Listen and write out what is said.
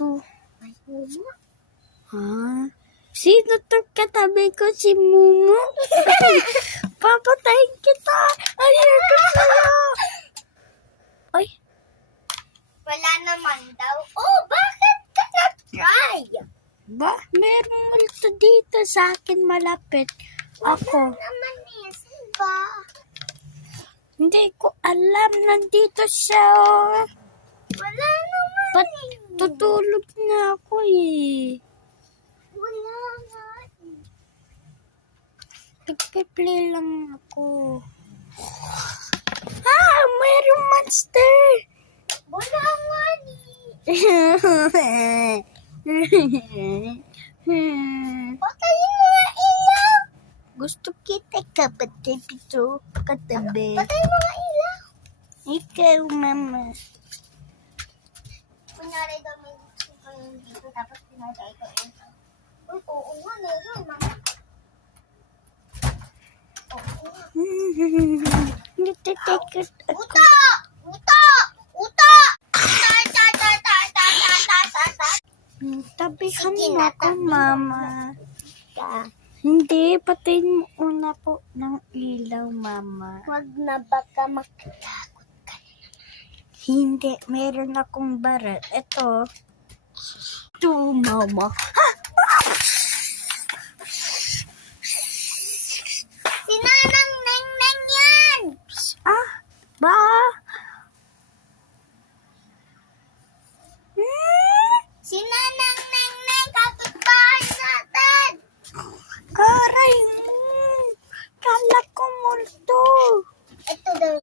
to? Ha? Sino to katabi ko? Si Mumu? Papatayin kita! Ayoko sa'yo! Ay! Wala naman daw. Oh, bakit ka na-try? Ba? Merong multo dito sa akin malapit. Ako. Naman ba? Hindi ko alam. Nandito siya. Oh. Wala naman. Ba't tutulog na ako eh? Wala nga. Nagpe-play lang ako. Mayroong monster! Wala nga ni. Patayin mo nga ilaw. Gusto kita kapatid ito katabi. Patayin mo nga ilaw. Ikaw, mama. Kunyari daw may sipang dito tapos pinatay ko ito. Uy, oo nga, meron, mama. Oo nga. Hindi titikot ako. Uta! Uta! Uta! Ta, ta, ta, ta, ta, ta, ta, ta, ta. Tabihan Sige mo na, ako, mama. Hindi, patayin mo una po ng ilaw, mama. Wag na baka makatakot ka. Hindi, meron akong baril. Ito. Ito, mama. Ha!